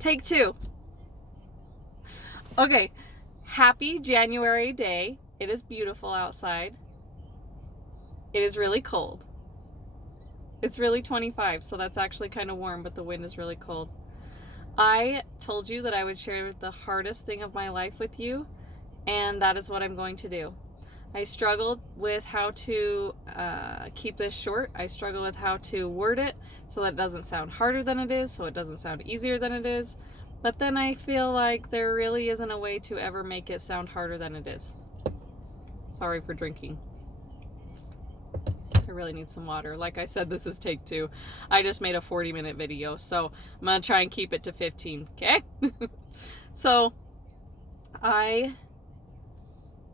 Take two. Okay. Happy January day. It is beautiful outside. It is really cold. It's really 25, so that's actually kind of warm, but the wind is really cold. I told you that I would share the hardest thing of my life with you, and that is what I'm going to do. I struggled with how to keep this short. I struggle with how to word it so that it doesn't sound harder than it is, so it doesn't sound easier than it is. But then I feel like there really isn't a way to ever make it sound harder than it is. Sorry for drinking. I really need some water. Like I said, this is take two. I just made a 40-minute video, so I'm going to try and keep it to 15, okay? So, I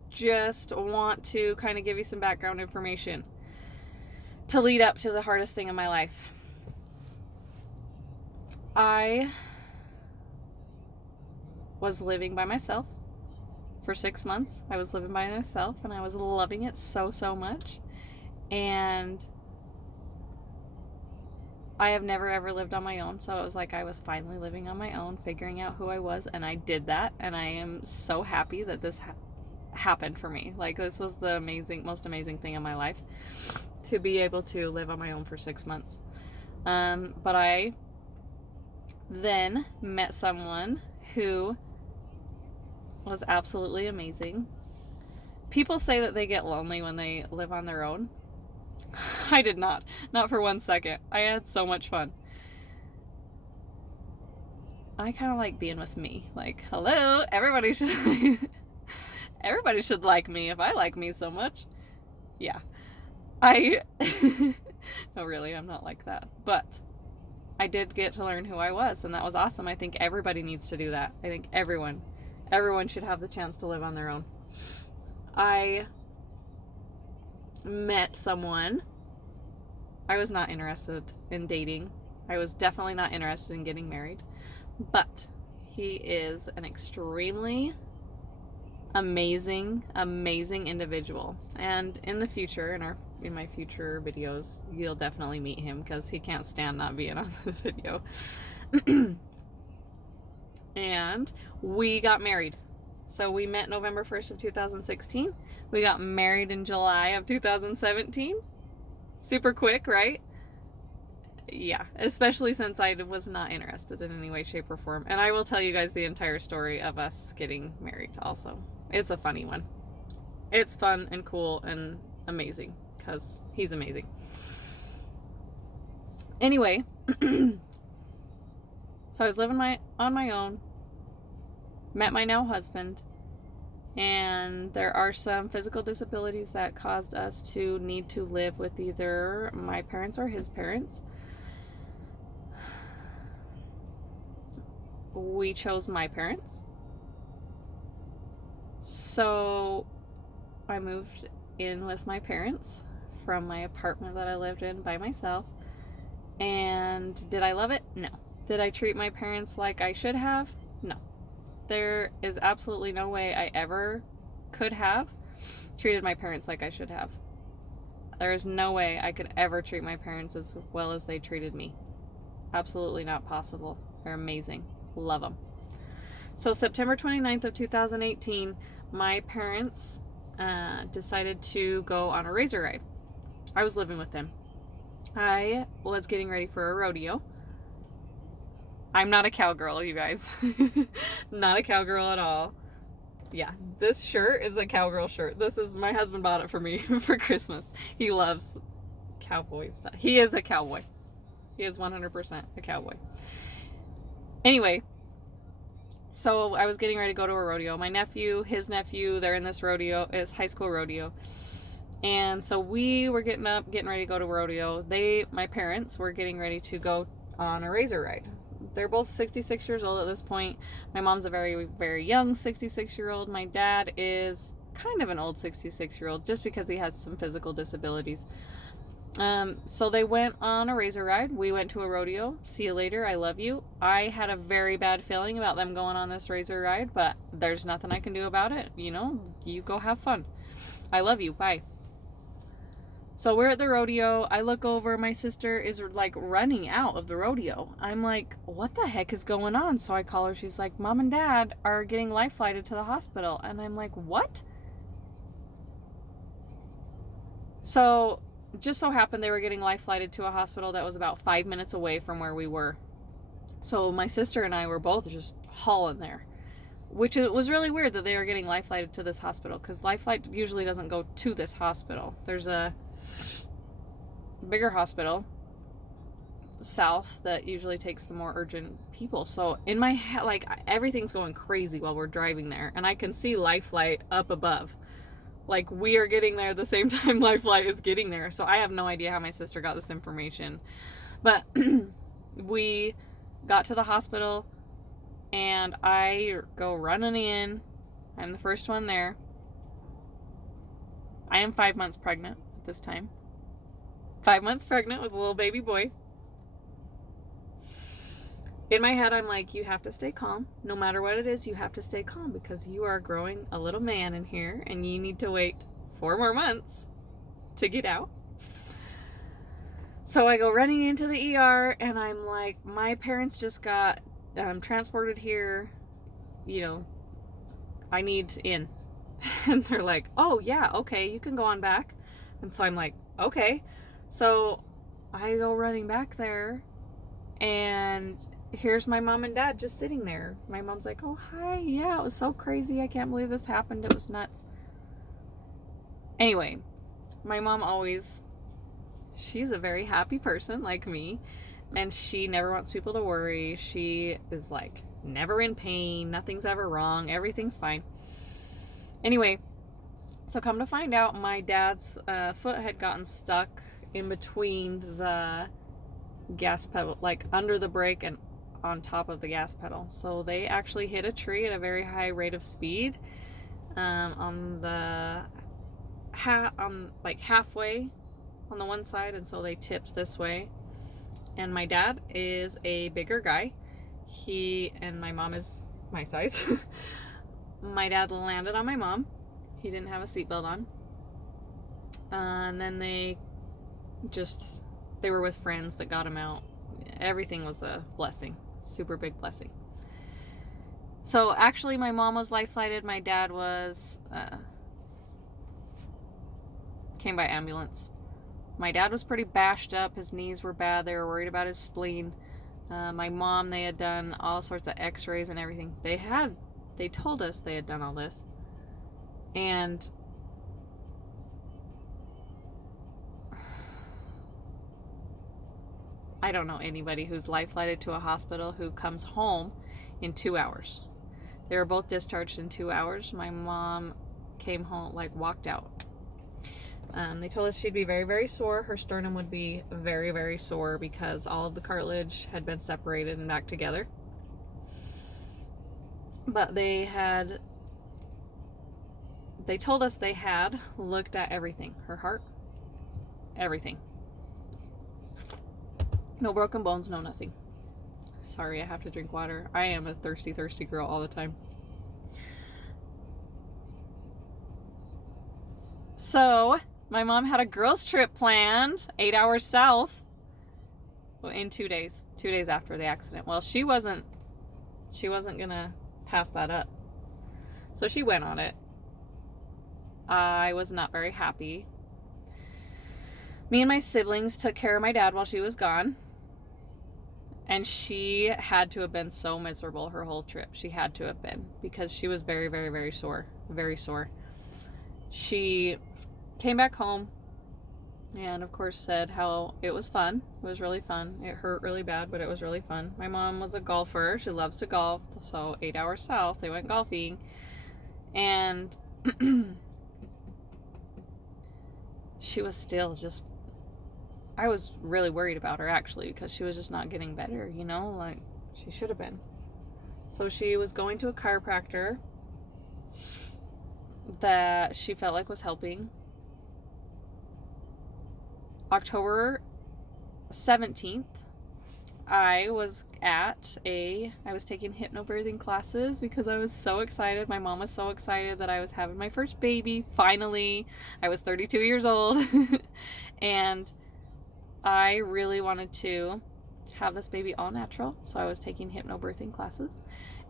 just want to kind of give you some background information to lead up to the hardest thing in my life. I was living by myself for 6 months. I was living by myself and I was loving it so much. And I have never ever lived on my own, so it was like I was finally living on my own, figuring out who I was, and I did that, and I am so happy that this happened for me. Like, this was the most amazing thing in my life, to be able to live on my own for 6 months. But I then met someone who was absolutely amazing. People say that they get lonely when they live on their own. I did not for 1 second. I had so much fun. I kind of like being with me. Like, hello, everybody should like me if I like me so much. Yeah. No, really, I'm not like that. But I did get to learn who I was, and that was awesome. I think everybody needs to do that. I think everyone should have the chance to live on their own. I met someone. I was not interested in dating. I was definitely not interested in getting married. But he is an extremely amazing individual. And in the future, in my future videos, you'll definitely meet him because he can't stand not being on the video. And we got married. So we met November 1st of 2016. We got married in July of 2017. Super quick, right? Yeah, especially since I was not interested in any way, shape, or form. And I will tell you guys the entire story of us getting married also. It's a funny one. It's fun and cool and amazing because he's amazing. Anyway, so I was living on my own. Met my now husband, and there are some physical disabilities that caused us to need to live with either my parents or his parents. We chose my parents. So I moved in with my parents from my apartment that I lived in by myself. And did I love it? No. Did I treat my parents like I should have? No. There is absolutely no way I ever could have treated my parents like I should have. There is no way I could ever treat my parents as well as they treated me. Absolutely not possible. They're amazing. Love them. So September 29th of 2018, my parents decided to go on a razor ride. I was living with them. I was getting ready for a rodeo. I'm not a cowgirl, you guys. Not a cowgirl at all. Yeah, this shirt is a cowgirl shirt. My husband bought it for me for Christmas. He loves cowboy stuff. He is a cowboy. He is 100% a cowboy. Anyway, so I was getting ready to go to a rodeo. My nephew, his nephew, they're in this rodeo. It's high school rodeo. And so we were getting ready to go to rodeo. My parents were getting ready to go on a razor ride. They're both 66 years old at this point. My mom's a very, very young 66-year-old. My dad is kind of an old 66-year-old just because he has some physical disabilities. So they went on a razor ride. We went to a rodeo. See you later. I love you. I had a very bad feeling about them going on this razor ride, but there's nothing I can do about it. You know, you go have fun. I love you. Bye. So we're at the rodeo. I look over, my sister is like running out of the rodeo. I'm like, what the heck is going on? So I call her. She's like, Mom and Dad are getting life-flighted to the hospital. And I'm like, what? So just so happened they were getting life-flighted to a hospital that was about 5 minutes away from where we were. So my sister and I were both just hauling there, which it was really weird that they were getting life-flighted to this hospital, because LifeFlight usually doesn't go to this hospital. There's a bigger hospital south that usually takes the more urgent people. So in my head, like, everything's going crazy while we're driving there, and I can see LifeFlight up above. Like, we are getting there the same time LifeFlight is getting there. So I have no idea how my sister got this information. But we got to the hospital, and I go running in. I'm the first one there. I am 5 months pregnant at this time. 5 months pregnant with a little baby boy. In my head, I'm like, you have to stay calm. No matter what it is, you have to stay calm, because you are growing a little man in here, and you need to wait 4 more months to get out. So I go running into the ER, and I'm like, my parents just got transported here. You know, I need in. And they're like, oh, yeah, okay, you can go on back. And so I'm like, okay. So I go running back there, and here's my mom and dad just sitting there. My mom's like, oh, hi, yeah, it was so crazy. I can't believe this happened. It was nuts. Anyway, my mom she's a very happy person like me, and she never wants people to worry. She is like never in pain. Nothing's ever wrong. Everything's fine. Anyway, so come to find out, my dad's foot had gotten stuck in between the gas pedal, like under the brake and on top of the gas pedal. So they actually hit a tree at a very high rate of speed on the halfway on the one side, and so they tipped this way. And my dad is a bigger guy. And my mom is my size. My dad landed on my mom. He didn't have a seatbelt on. And then they were with friends that got him out. Everything was a blessing. Super big blessing. So actually my mom was life-flighted. My dad was came by ambulance. My dad was pretty bashed up. His knees were bad. They were worried about his spleen. My mom, they had done all sorts of x-rays and everything. They told us they had done all this. And I don't know anybody who's life-flighted to a hospital who comes home in 2 hours. They were both discharged in 2 hours. My mom came home, walked out. They told us she'd be very, very sore. Her sternum would be very, very sore because all of the cartilage had been separated and back together. But they told us they had looked at everything. Her heart, everything. No broken bones, no nothing. Sorry, I have to drink water. I am a thirsty, thirsty girl all the time. So, my mom had a girls' trip planned, 8 hours south, in 2 days. 2 days after the accident. Well, she wasn't gonna pass that up. So she went on it. I was not very happy. Me and my siblings took care of my dad while she was gone. And she had to have been so miserable her whole trip. She had to have been, because she was very, very, very sore. Very sore. She came back home and, of course, said how it was fun. It was really fun. It hurt really bad, but it was really fun. My mom was a golfer. She loves to golf. So 8 hours south, they went golfing. And she was still just... I was really worried about her, actually, because she was just not getting better, like she should have been. So she was going to a chiropractor that she felt like was helping. October 17th, I was taking hypnobirthing classes because I was so excited. My mom was so excited that I was having my first baby. Finally, I was 32 years old. And I really wanted to have this baby all natural. So I was taking hypnobirthing classes.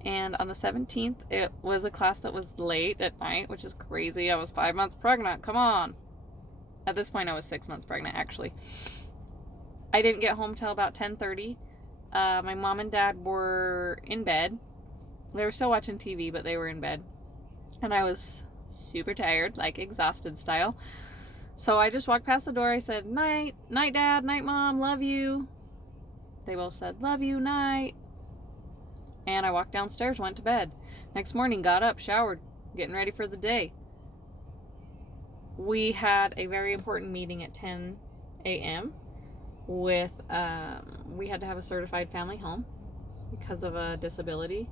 And on the 17th, it was a class that was late at night, which is crazy. I was 5 months pregnant. Come on. At this point, I was 6 months pregnant, actually. I didn't get home till about 10:30. My mom and dad were in bed. They were still watching TV, but they were in bed. And I was super tired, like exhausted style. So I just walked past the door. I said, night, night dad, night mom, love you. They both said, love you, night. And I walked downstairs, went to bed. Next morning, got up, showered, getting ready for the day. We had a very important meeting at 10 a.m. with, we had to have a certified family home because of a disability.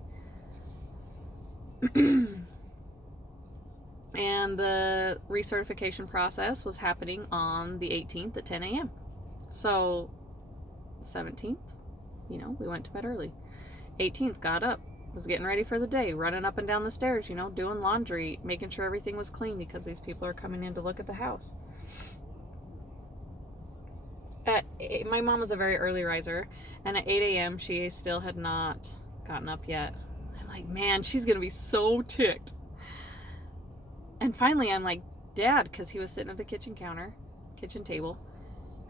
And the recertification process was happening on the 18th at 10 a.m. So, 17th, we went to bed early. 18th, got up, was getting ready for the day, running up and down the stairs, doing laundry, making sure everything was clean because these people are coming in to look at the house. My mom was a very early riser, and at 8 a.m. she still had not gotten up yet. I'm like, man, she's going to be so ticked. And finally, I'm like, Dad, because he was sitting at the kitchen table.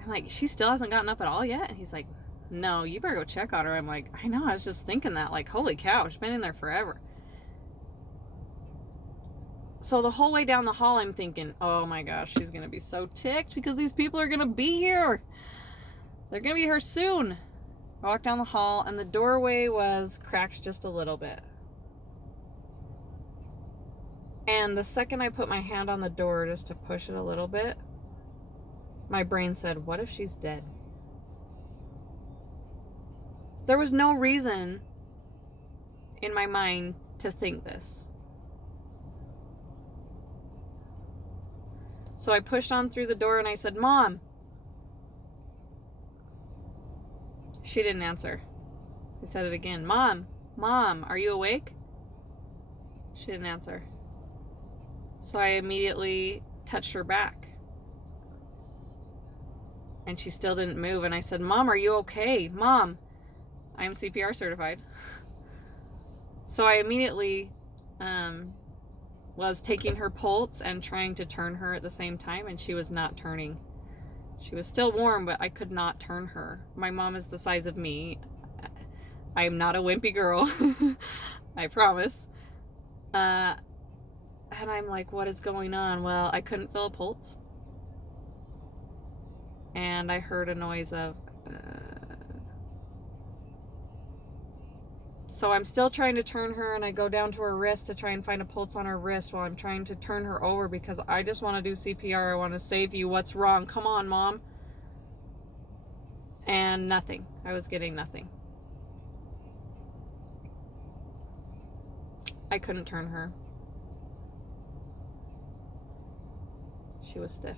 I'm like, she still hasn't gotten up at all yet? And he's like, no, you better go check on her. I'm like, I know, I was just thinking that, like, holy cow, she's been in there forever. So the whole way down the hall, I'm thinking, oh my gosh, she's going to be so ticked because these people are going to be here. They're going to be here soon. I walked down the hall, and the doorway was cracked just a little bit. And the second I put my hand on the door just to push it a little bit, my brain said, what if she's dead? There was no reason in my mind to think this. So I pushed on through the door and I said, Mom. She didn't answer. I said it again. Mom, are you awake? She didn't answer. So I immediately touched her back. And she still didn't move. And I said, Mom, are you okay? Mom, I'm CPR certified. So I immediately was taking her pulse and trying to turn her at the same time, and she was not turning. She was still warm, but I could not turn her. My mom is the size of me. I am not a wimpy girl. I promise. And I'm like, what is going on? Well, I couldn't feel a pulse. And I heard a noise of... So I'm still trying to turn her, and I go down to her wrist to try and find a pulse on her wrist while I'm trying to turn her over because I just want to do CPR. I want to save you. What's wrong? Come on, Mom. And nothing. I was getting nothing. I couldn't turn her. She was stiff.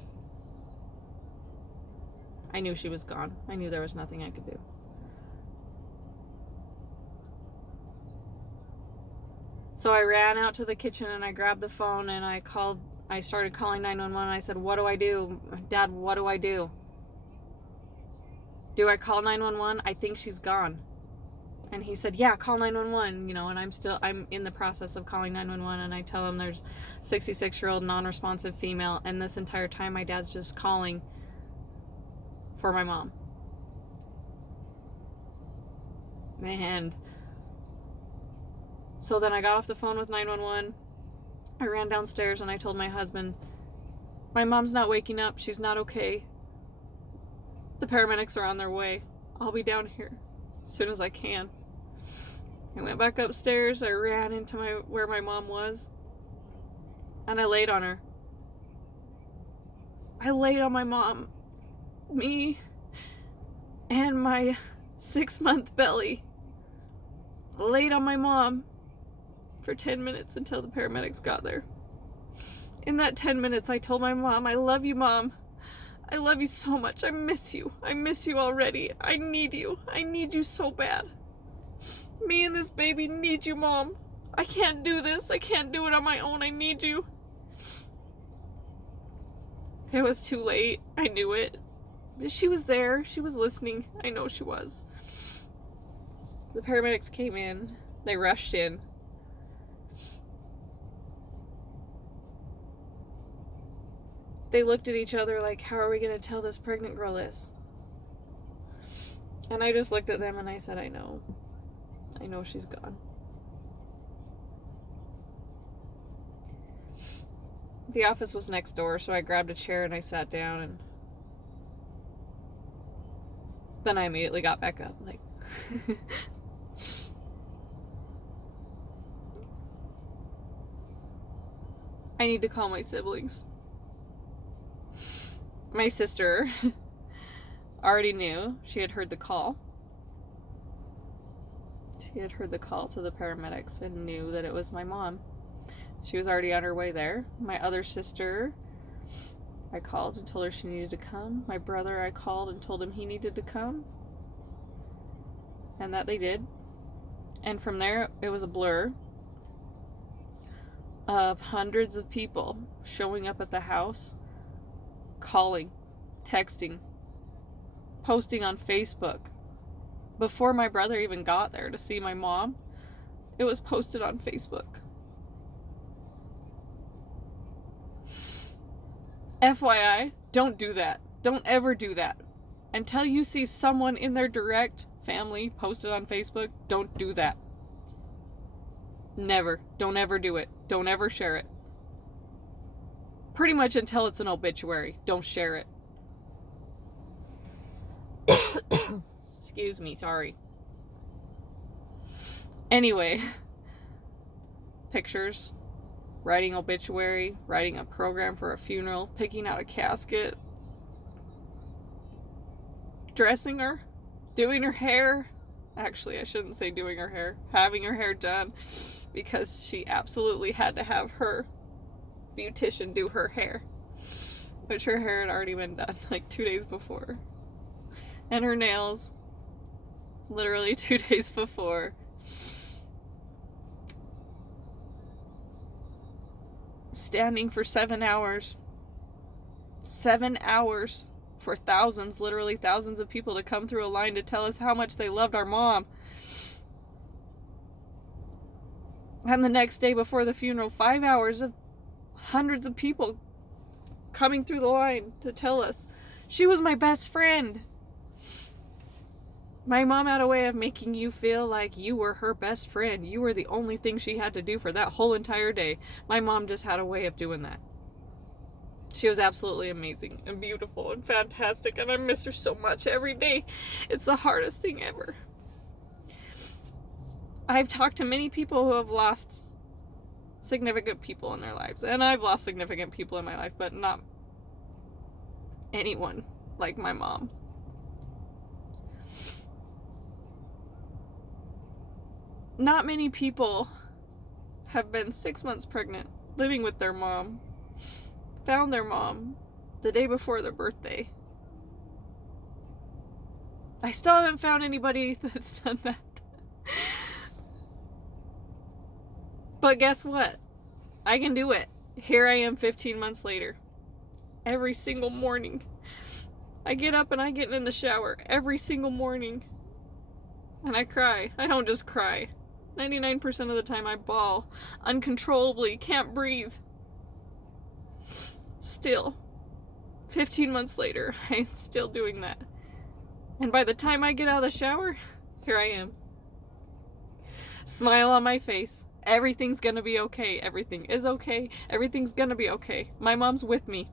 I knew she was gone. I knew there was nothing I could do. So I ran out to the kitchen and I grabbed the phone and I started calling 911. I said, what do I do? Dad, what do I do? Do I call 911? I think she's gone. And he said, yeah, call 911, and I'm in the process of calling 911, and I tell him there's a 66-year-old non-responsive female, and this entire time my dad's just calling for my mom. And so then I got off the phone with 911. I ran downstairs and I told my husband, my mom's not waking up. She's not okay. The paramedics are on their way. I'll be down here as soon as I can. I went back upstairs. I ran into where my mom was. And I laid on her. I laid on my mom. Me and my 6-month belly. Laid on my mom for 10 minutes until the paramedics got there. In that 10 minutes, I told my mom, I love you, Mom. I love you so much. I miss you. I miss you already. I need you. I need you so bad. Me and this baby need you, Mom. I can't do this. I can't do it on my own. I need you. It was too late. I knew it. She was there. She was listening. I know she was. The paramedics came in. They rushed in. They looked at each other like, how are we going to tell this pregnant girl this? And I just looked at them and I said, I know. I know she's gone. The office was next door, so I grabbed a chair and I sat down, and then I immediately got back up, like, I need to call my siblings. My sister already knew. She had heard the call. She had heard the call to the paramedics and knew that it was my mom. She was already on her way there. My other sister, I called and told her she needed to come. My brother, I called and told him he needed to come. And that they did. And from there, it was a blur of hundreds of people showing up at the house, calling, texting, posting on Facebook. Before my brother even got there to see my mom, it was posted on Facebook. FYI, don't do that. Don't ever do that. Until you see someone in their direct family posted on Facebook, don't do that. Never. Don't ever do it. Don't ever share it. Pretty much until it's an obituary. Don't share it. Excuse me, sorry. Anyway, pictures, writing obituary, writing a program for a funeral, picking out a casket, dressing her, doing her hair. Actually, I shouldn't say doing her hair. Having her hair done, because she absolutely had to have her beautician do her hair, which her hair had already been done like 2 days before. And her nails, literally 2 days before. Standing for 7 hours. 7 hours for thousands, literally thousands of people to come through a line to tell us how much they loved our mom. And the next day before the funeral, 5 hours of hundreds of people coming through the line to tell us she was my best friend. My mom had a way of making you feel like you were her best friend. You were the only thing she had to do for that whole entire day. My mom just had a way of doing that. She was absolutely amazing and beautiful and fantastic, and I miss her so much every day. It's the hardest thing ever. I've talked to many people who have lost significant people in their lives, and I've lost significant people in my life, but not anyone like my mom. Not many people have been 6 months pregnant, living with their mom, found their mom the day before their birthday. I still haven't found anybody that's done that. But guess what? I can do it. Here I am 15 months later. Every single morning. I get up and I get in the shower every single morning. And I cry. I don't just cry. 99% of the time I bawl uncontrollably, can't breathe. Still, 15 months later, I'm still doing that. And by the time I get out of the shower, here I am. Smile on my face. Everything's gonna be okay. Everything is okay. Everything's gonna be okay. My mom's with me.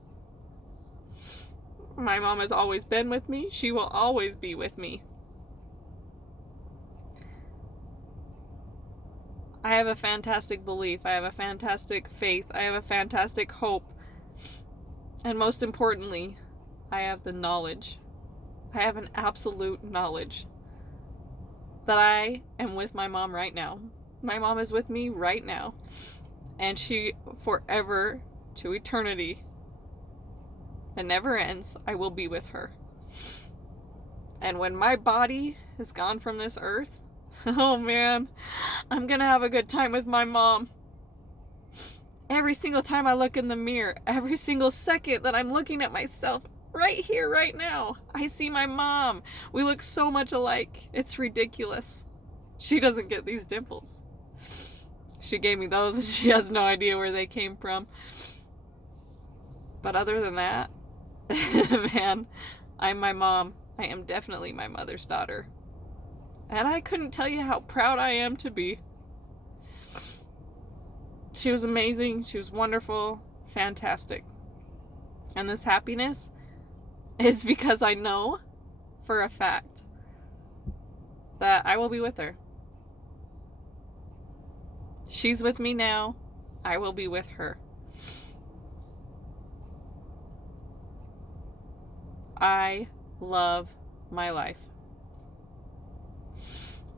My mom has always been with me. She will always be with me. I have a fantastic belief. I have a fantastic faith. I have a fantastic hope. And most importantly, I have the knowledge. I have an absolute knowledge that I am with my mom right now. My mom is with me right now. And she forever, to eternity, It never ends. I will be with her. And when my body is gone from this earth, oh man, I'm gonna have a good time with my mom. Every single time I look in the mirror, every single second that I'm looking at myself, right here, right now, I see my mom. We look so much alike. It's ridiculous. She doesn't get these dimples. She gave me those and she has no idea where they came from. But other than that, man, I'm my mom. I am definitely my mother's daughter. And I couldn't tell you how proud I am to be. She was amazing. She was wonderful. Fantastic. And this happiness is because I know for a fact that I will be with her. She's with me now. I will be with her. I love my life.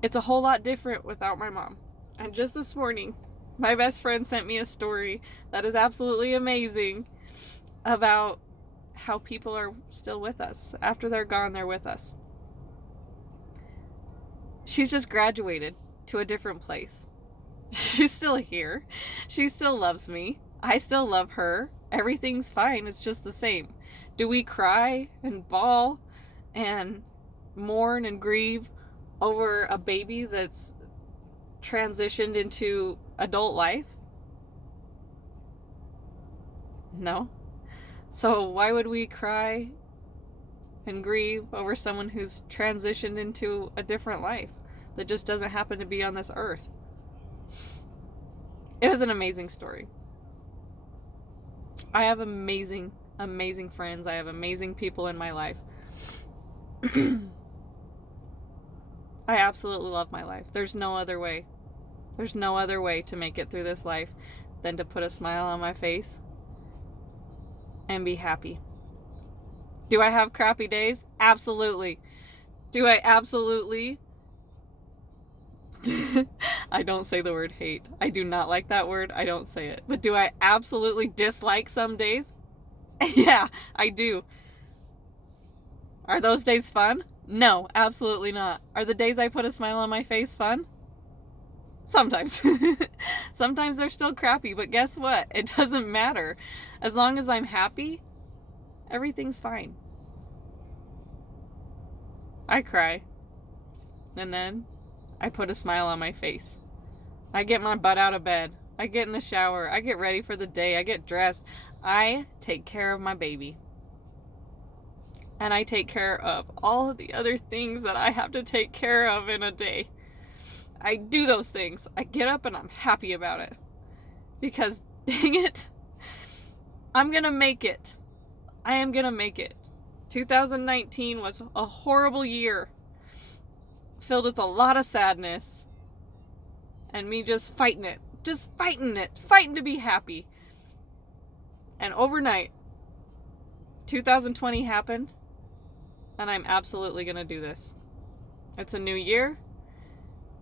It's a whole lot different without my mom. And just this morning, my best friend sent me a story that is absolutely amazing about how people are still with us. After they're gone, they're with us. She's just graduated to a different place. She's still here. She still loves me. I still love her. Everything's fine. It's just the same. Do we cry and bawl and mourn and grieve over a baby that's transitioned into adult life? No. So why would we cry and grieve over someone who's transitioned into a different life that just doesn't happen to be on this earth? It was an amazing story. I have amazing friends. I have amazing people in my life. I absolutely love my life. There's no other way. There's no other way to make it through this life than to put a smile on my face and be happy. Do I have crappy days? Absolutely. Do I absolutely... I don't say the word hate. I do not like that word. I don't say it. But do I absolutely dislike some days? Yeah, I do. Are those days fun? No, absolutely not. Are the days I put a smile on my face fun? Sometimes. Sometimes they're still crappy, but guess what? It doesn't matter. As long as I'm happy, everything's fine. I cry. And then I put a smile on my face. I get my butt out of bed. I get in the shower. I get ready for the day. I get dressed. I take care of my baby. And I take care of all of the other things that I have to take care of in a day. I do those things. I get up and I'm happy about it. Because, dang it, I'm gonna make it. I am gonna make it. 2019 was a horrible year. Filled with a lot of sadness. And me just fighting it. Just fighting it. Fighting to be happy. And overnight, 2020 happened. And I'm absolutely gonna do this. It's a new year.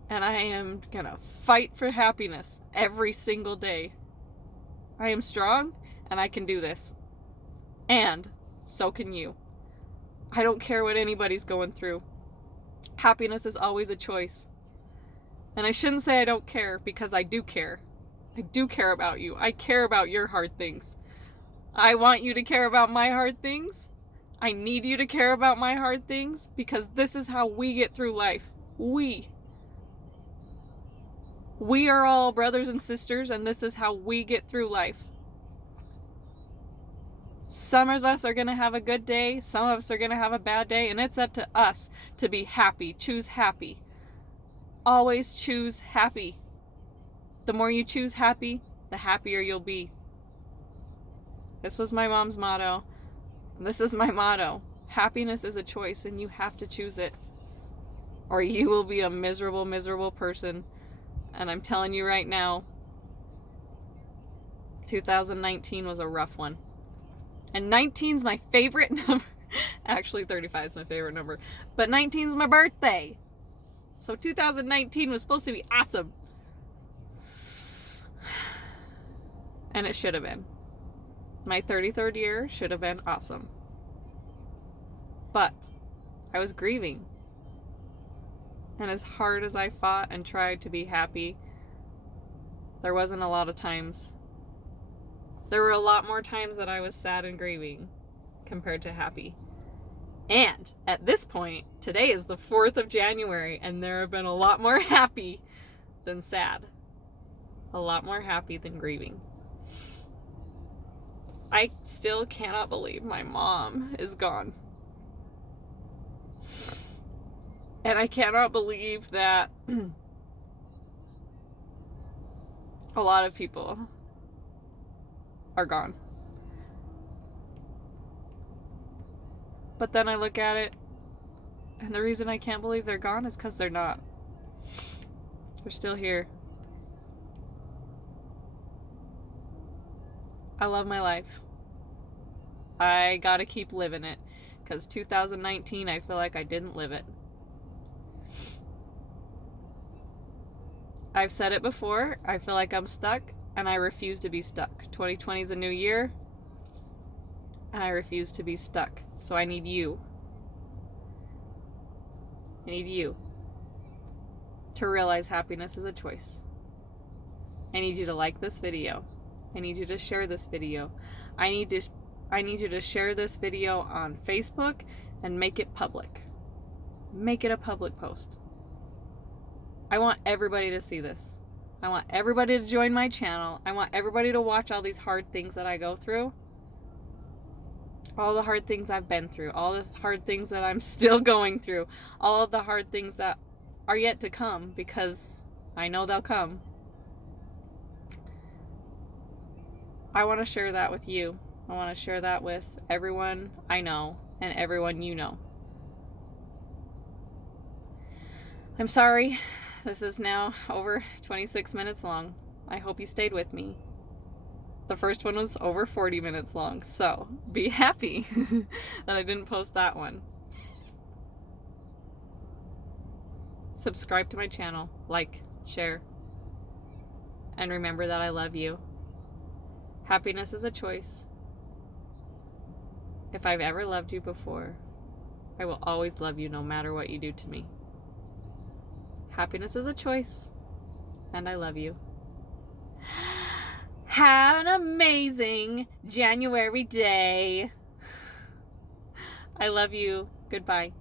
And I am gonna fight for happiness every single day. I am strong and I can do this. And so can you. I don't care what anybody's going through. Happiness is always a choice. And I shouldn't say I don't care, because I do care. I do care about you. I care about your hard things. I want you to care about my hard things. I need you to care about my hard things, because this is how we get through life. We are all brothers and sisters, and this is how we get through life. Some of us are going to have a good day, some of us are going to have a bad day, and it's up to us to be happy. Choose happy. Always choose happy. The more you choose happy, the happier you'll be. This was my mom's motto. This is my motto. Happiness is a choice, and you have to choose it. Or you will be a miserable, miserable person. And I'm telling you right now, 2019 was a rough one. And 19's my favorite number. Actually, 35 is my favorite number. But 19's my birthday. So 2019 was supposed to be awesome. And it should have been. My 33rd year should have been awesome. But I was grieving. And as hard as I fought and tried to be happy, there wasn't a lot of times. There were a lot more times that I was sad and grieving compared to happy. And at this point, today is the 4th of January, and there have been a lot more happy than sad. A lot more happy than grieving. I still cannot believe my mom is gone. And I cannot believe that a lot of people are gone. But then I look at it, and the reason I can't believe they're gone is because they're not. They're still here. I love my life. I gotta keep living it, because 2019, I feel like I didn't live it. I've said it before, I feel like I'm stuck, and I refuse to be stuck. 2020 is a new year, and I refuse to be stuck. So I need you. I need you to realize happiness is a choice. I need you to like this video. I need you to share this video. I need you to share this video on Facebook and make it public. Make it a public post. I want everybody to see this. I want everybody to join my channel. I want everybody to watch all these hard things that I go through. All the hard things I've been through. All the hard things that I'm still going through. All of the hard things that are yet to come, because I know they'll come. I want to share that with you. I want to share that with everyone I know and everyone you know. I'm sorry. This is now over 26 minutes long. I hope you stayed with me. The first one was over 40 minutes long, so be happy that I didn't post that one. Subscribe to my channel, like, share, and remember that I love you. Happiness is a choice. If I've ever loved you before, I will always love you no matter what you do to me. Happiness is a choice, and I love you. Have an amazing January day. I love you. Goodbye.